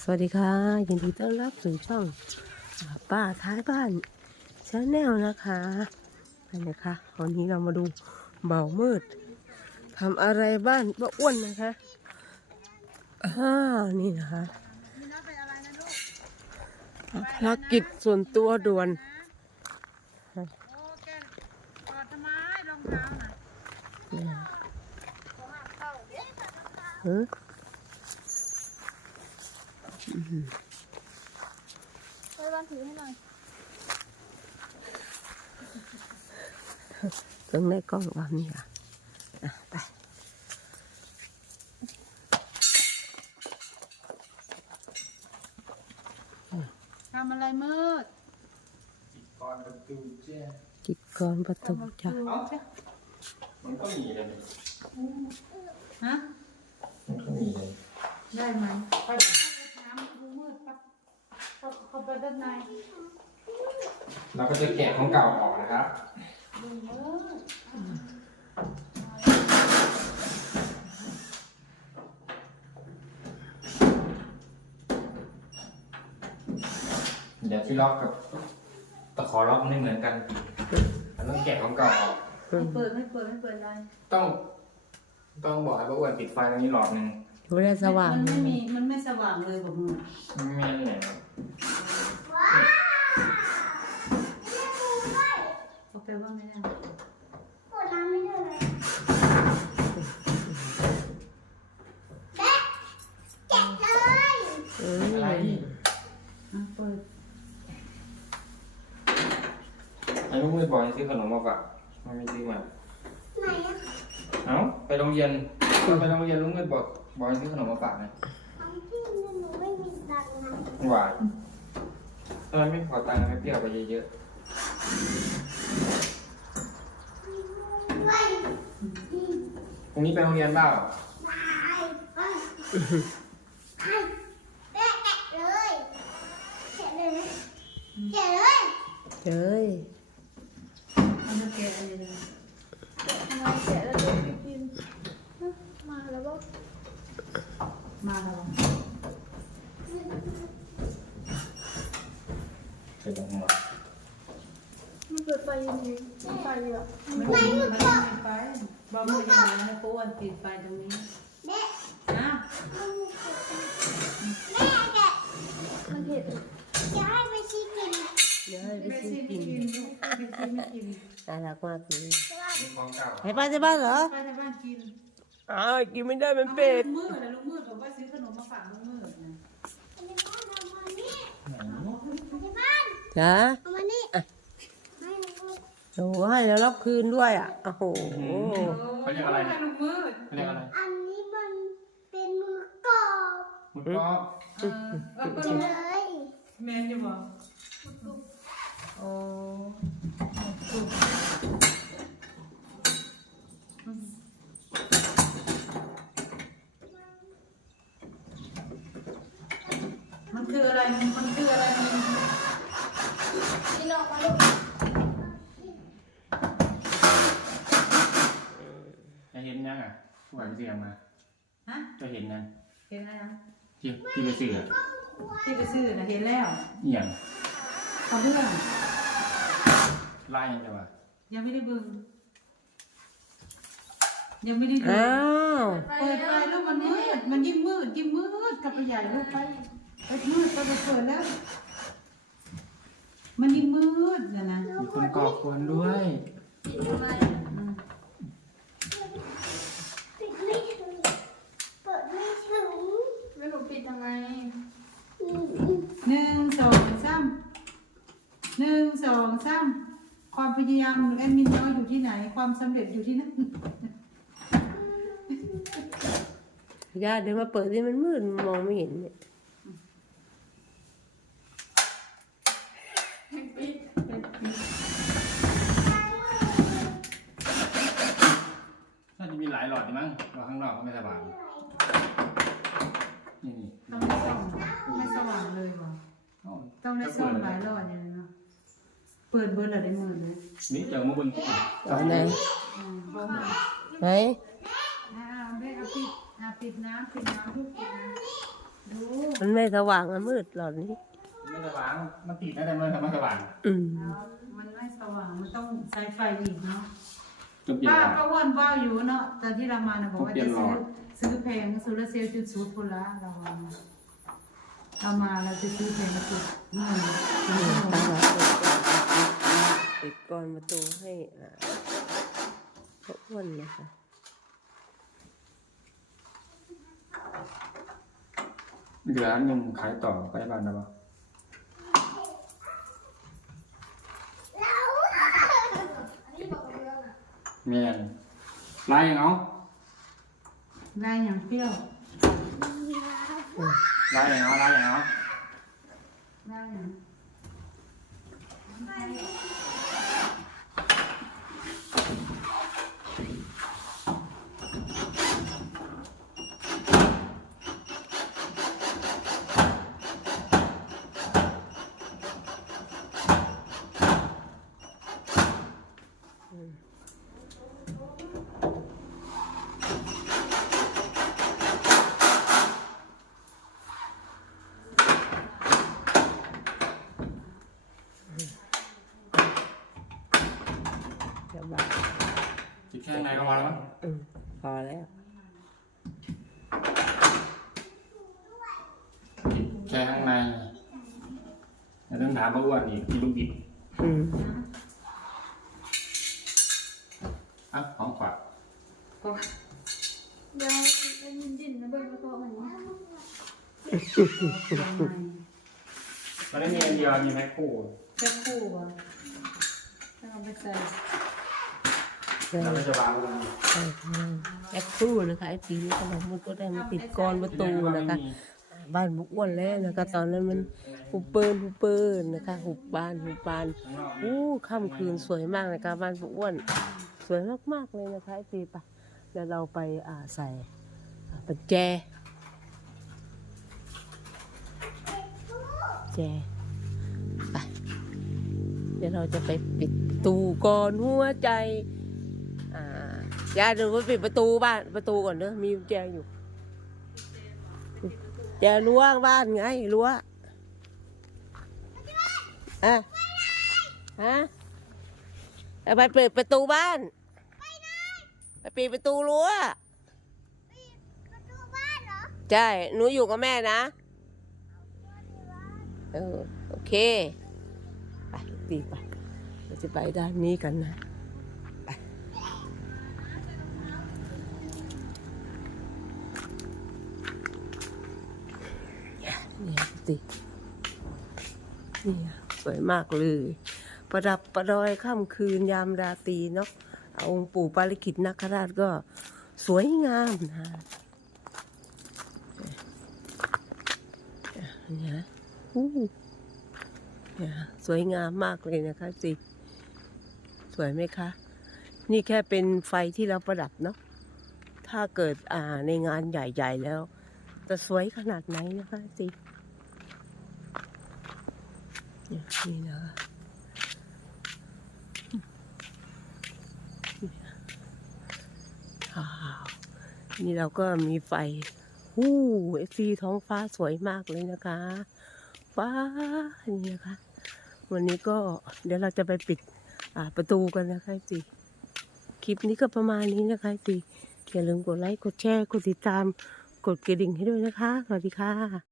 สวัสดีค่ะ ยินดีต้อนรับสู่ช่องอ่าป้าท้ายบ้านชาแนลนะคะไปนะคะวันนี้เรามาดูเบามืดทำอะไรบ้านป้าอ้วนนะคะอ่านี่นะคะภารกิจส่วนตัวด่วนโอ้แกกอดทำ ไมรองเท้าน่ะเฮ้ยไปบ้านถือให้หน่อยตรงในกล้องว่านี่ค่ะอะไปทำอะไรมืดก่อนประตูแจ้จิกกรประตูจ้ะดูจ้ะมันก็มีเลยนี่ฮะมันก็มีเลยได้ไหมไปน้ำดูมืดปั๊บเข้าเข้าไปด้านในเราก็จะแกะของเก่าออกนะครับ ดูมืดเดี๋ยวที่ล็อกกับตะขอล็อกไม่เหมือนกันมันต้องแกะของเก่าออกไม่เปิดไม่เปิดไม่เปิดอะไรต้อง ต้องบอกให้ป้าอ้วนปิดไฟตรงนี้หลอดหนึ่ง ไม่ได้สว่างมันไม่มีมันไม่สว่างเลยบอกมืดมันไม่แน่เอาไปว่าไม่ได้เอออะไรอะเปิดไอ้ลูกมือบอกให้ซื้อขนมมาฝากมันไม่ซื้อมาเอ้าไปโรงเรียนไปโรงเรียนลุงมืดบอก บอกให้ซื้อขนมมาฝากไงหวานทำไมไม่ขอตังค์ให้เปรี้ยวไปเยอะๆพรุ่งนี้ไปโรงเรียนเปล่าเฮ้ย มันจะแกะอะไรเลย มาแล้วบอก มาแล้ว ไปตรงหัวมันเปิดไฟยังไงไฟอะไม่ไม่ไม่ไปบอกมือยังไงนะปูอันติดไฟตรงนี้นะมันเผ็ดเดี๋ยวให้ไปชิมกิกินนลูกไม่ชิมกินน่ารักมากเลยของเก่าไปบ้านจะบ้านเหรอไปในบ้านกินอ้าวกินไม่ได้มันเป็ดลุงมืดนะลุงมืดบอกว่าซื้อขนมมาฝากลุงมืดนะ จ้าเอามานี่ให้หนูโอ้ให้แล้วรับคืนด้วยอะ โอ้โห เขาเรียกอะไรลุงมืดเขาเรียกอะไรอันนี้มันเป็นมือกรอบมุดกรอบเออเออเป็นเลยแมนอยู่บ่โอ้มันคืออะไร มันคืออะไรมัน นี่ลอกมาลูก จะ เห็นยังอะผู้ใหญ่ไปซื้อมาฮะจะเห็นยังเห็นอะไรนะที่ที่ไปซื้ออะที่ไปซื้อนะเห็นแล้วเอี่ยงเขาเรื่องไล่ยังไงวะยังไม่ได้เบึงยังไม่ได้ดูอ้าวเปิดไฟแล้วมันมืด มันยิ่งมืดยิ่งมืดกับไปใหญ่ลูกไปไปมืดก็ไปเปิดแล้ว มันยิ่งมืดนะนะมีคนก่อกวนด้วย ปิดทำไม อืม ปิดไม่ถึงเปิดไม่ถึง แล้วหนูปิดทำไม อืม หนึ่งสองสามหนึ่งสองสามความพ ยายามของแอดมินน้อยอยู่ที่ไหน ความสำเร็จอยู่ที่นั่นย่าเดี๋ยวมาเปิดที่มันมืดมองไม่เห็นเนี่ยน่าจะมีหลายหลอดอยู่มั้งหลอดข้างนอกก็ไม่สว่างนี่นี่ต้องไม่ส่องไม่สว่างเลยว่ะเอ้าต้องได้ส่องหลายรอดอย่างนี้เนาะ เปิดเบอร์อะไรมืดเลยนี่เจอมาบนที่ตอนไหนอืมบอกมาไหนอ่าเอาได้เอาปิดอ่าปิดน้ำปิดน้ำทุกปิดน้ำดูมันไม่สว่างมันมืดหลอนนี้ไม่สว่างมันติดนะแต่มันไม่สว่างอืมมันไม่สว่างมันต้องใช้ไฟอีกเนาะต้องเปลี่ยนป้าหลอด ก็ว่านว่าวอยู่เนาะตอนที่เรามานะบอกว่าต้องเปลี่ยจะนหลซื้ออดซื้อแพงโซลาร์เซลล์จุดศูนย์พุนละเราว่าเรามาเราจะซื้อแพงมาจุดเงินอืมตาเรา ปิดก่อนประตูให้อ่าเขาอ้วนนะคะเหลืออันหนึ่งขายต่อไปบ้านนะปะอันนี้บอกเรื่องอะแม่นไล่ยังเอาลายอย่างเปรี้ยวไล่ยังเอาไล่ยังเอาลายอย่าง เดี๋ยวบ้า ติดแค่ในก็พอแล้วมั้ง อืมพอแล้ว ติดแค่ข้างในแล้วต้องถามป้าอ้วนอีกมีลูกบิดอืมอะของขวัญเดี๋ยวเป็นดินนะเบิ้ลมาตัวมันนี้ลายใหม่มันได้มีอันเดียวมีแม็กคู่แค่คู่อะเราไปใส่แล้วมันจะวางลงแอคคู่นะคะไอ้ปีนี้ขนมมันก็ได้มาติดกรอนประตูนะคะ บ้านบุกอ้วนแล้วนะคะ ตอนนั้นมันหุบเปิลหุบเปิลนะคะหุบบานหุบบานอู้ค่ำคืนสวยมากนะคะบ้านบุกอ้วนสวยมากๆเลยนะคะไอ้ปีไปเดี๋ยวเราไปอ่าใส่อ่าปัจแจ แจไปเดี๋ยวเราจะไปปิดประตูก่อนหัวใจอ่ายายดูว่าปิดประตูบ้านประตูก่อนเนอะมีกุญแจอยู่ แจรั้วบ้านไงรั้วอะฮะเอาไปเปิดประตูบ้าน ไปปิดประตูรั้วใช่ หนูอยู่กับแม่นะ เออ โอเค ไปตีไป เราจะไปด้านนี้กันนะไป เนี่ยตีเนี่สวยมากเลย ประดับประดอยค่ำคืนยามราตรีเนาะองค์ปู่ปาริกิตนาคราชก็สวยงามนะเนี่ยอู้เนี่ยสวยงามมากเลยนะคะสิ สวยไหมคะ นี่แค่เป็นไฟที่เราประดับเนาะ ถ้าเกิดอ่าในงานใหญ่ ๆ แล้ว จะสวยขนาดไหนนะคะสิ เนี่ยนี่นะคะนี่เราก็มีไฟหู้เอฟซีท้องฟ้าสวยมากเลยนะคะ ฟ้า นี่นะคะ วันนี้ก็เดี๋ยวเราจะไปปิดประตูกันนะคะสิคลิปนี้ก็ประมาณนี้นะคะสิอย่าลืมกดไลค์ กดแชร์ กดติดตาม กดกระดิ่งให้ด้วยนะคะ สวัสดีค่ะ